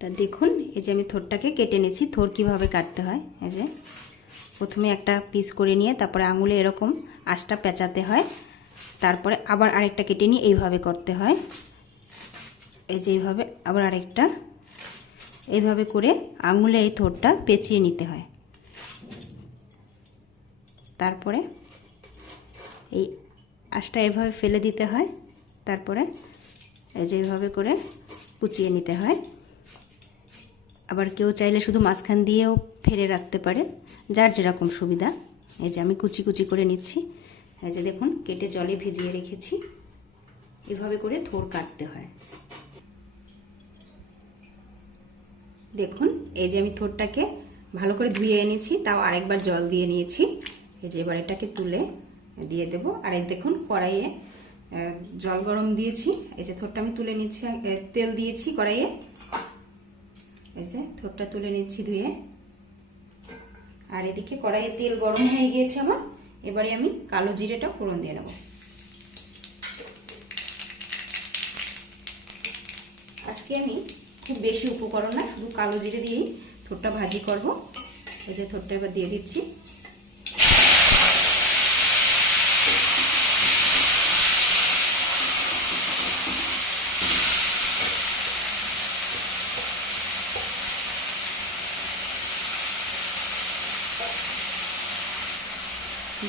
তা দেখুন এই যে আমি থোরটাকে কেটে নিয়েছি। থোর কীভাবে কাটতে হয়, এই যে প্রথমে একটা পিস করে নিয়ে তারপরে আঙুলে এরকম আঁশটা পেঁচাতে হয়, তারপরে আবার আরেকটা কেটে নিয়ে এইভাবে করতে হয়। এই যে এইভাবে আবার আরেকটা, এইভাবে করে আঙুলে এই থোরটা পেঁচিয়ে নিতে হয়। তারপরে এই আঁশটা এভাবে ফেলে দিতে হয়, তারপরে এই যে এইভাবে করে কুচিয়ে নিতে হয়। আবার কেউ চাইলে শুধু মাঝখান দিয়েও ফেলে রাখতে পারে, যার যেরকম সুবিধা। এই যে আমি কুচি কুচি করে নিচ্ছি। এই যে দেখুন কেটে জলে ভিজিয়ে রেখেছি। এভাবে করে থোর কাটতে হয়। দেখুন এই যে আমি থোরটাকে ভালো করে ধুয়ে এনেছি, তাও আরেকবার জল দিয়ে নিয়েছি। এই যে এবার এটাকে তুলে দিয়ে দেব। আর এই দেখুন কড়াইয়ে জল গরম দিয়েছি। এই যে থোরটা আমি তুলে নিচ্ছি, তেল দিয়েছি কড়াইয়ে। এই যে থোরটা তুলে নিচ্ছি ধুয়ে। আর এদিকে কড়াইয়ে তেল গরম হয়ে গিয়েছে আমার। এবারে আমি কালো জিরেটা ফোড়ন দিয়ে নেব। আজকে আমি খুব বেশি উপকরণ না, শুধু কালো জিরে দিয়েই থোরটা ভাজি করব। এই যে থোরটা এবার দিয়ে দিচ্ছি।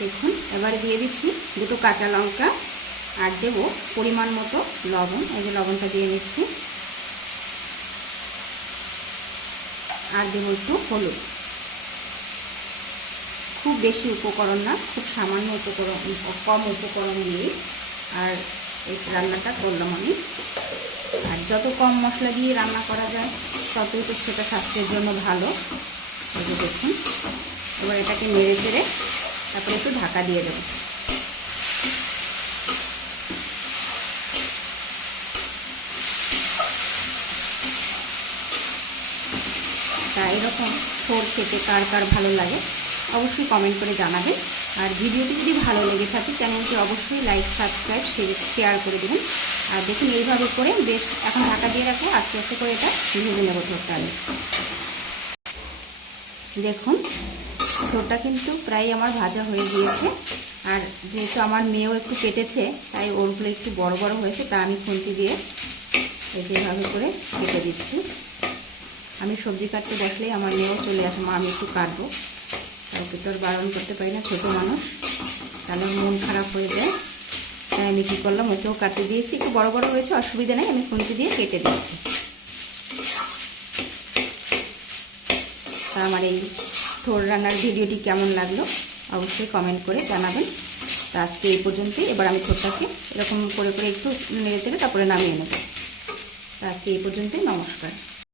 দেখুন এবারে দিয়ে দিচ্ছি দুটো কাঁচা লঙ্কা, আর দেবো পরিমাণ মতো লবণ। এই যে লবণটা দিয়ে নিচ্ছি। আর দেবো একটু হলুদ। খুব বেশি উপকরণ না, খুব সামান্য উপকরণ, কম উপকরণ দিয়ে আর এই রান্নাটা করলাম আমি। আর যত কম মশলা দিয়ে রান্না করা যায় ততই তো সেটা স্বাস্থ্যের জন্য ভালো। এই যে দেখুন এবার এটাকে নেড়ে চেড়ে তারপরে একটু ঢাকা দিয়ে দেবো। তা এরকম থোর খেতে কার কার ভালো লাগে অবশ্যই কমেন্ট করে জানাবেন। আর ভিডিওটি যদি ভালো লেগে থাকে চ্যানেলটি অবশ্যই লাইক, সাবস্ক্রাইব, শেয়ার করে দেবেন। আর দেখুন এইভাবে করে বেশ এখন ঢাকা দিয়ে রাখবো, আস্তে আস্তে করে এটা ভেজে নেবো থোরটা আমি। দেখুন থোরটা কিন্তু প্রায় আমার ভাজা হয়ে গিয়েছে। আর যেহেতু আমার মেয়েও একটু কেটেছে তাই ওরগুলো একটু বড় বড় হয়েছে, তা আমি খুন্তি দিয়ে এই যেভাবে করে কেটে দিচ্ছি। আমি সবজি কাটতে বসলেই আমার মেয়েও চলে আসে, মা আমি একটু কাটবো। ওকে তো আর বারণ করতে পারি না, ছোটো মানুষ, তাহলে মন খারাপ হয়ে যায়। তাই আমি কী করলাম, ওকেও কাটতে দিয়েছি। একটু বড় বড় হয়েছে, অসুবিধা নেই, আমি খুন্তি দিয়ে কেটে দিচ্ছি। তা আমার এই থোর রান্নার ভিডিওটি কেমন লাগলো অবশ্যই কমেন্ট করে জানাবেন। তা আজকে এই পর্যন্তই। এবার আমি থোরটাকে এরকম করে করে একটু নেড়ে চেড়ে তারপরে নামিয়ে নেব। তা আজকে এই পর্যন্তই। নমস্কার।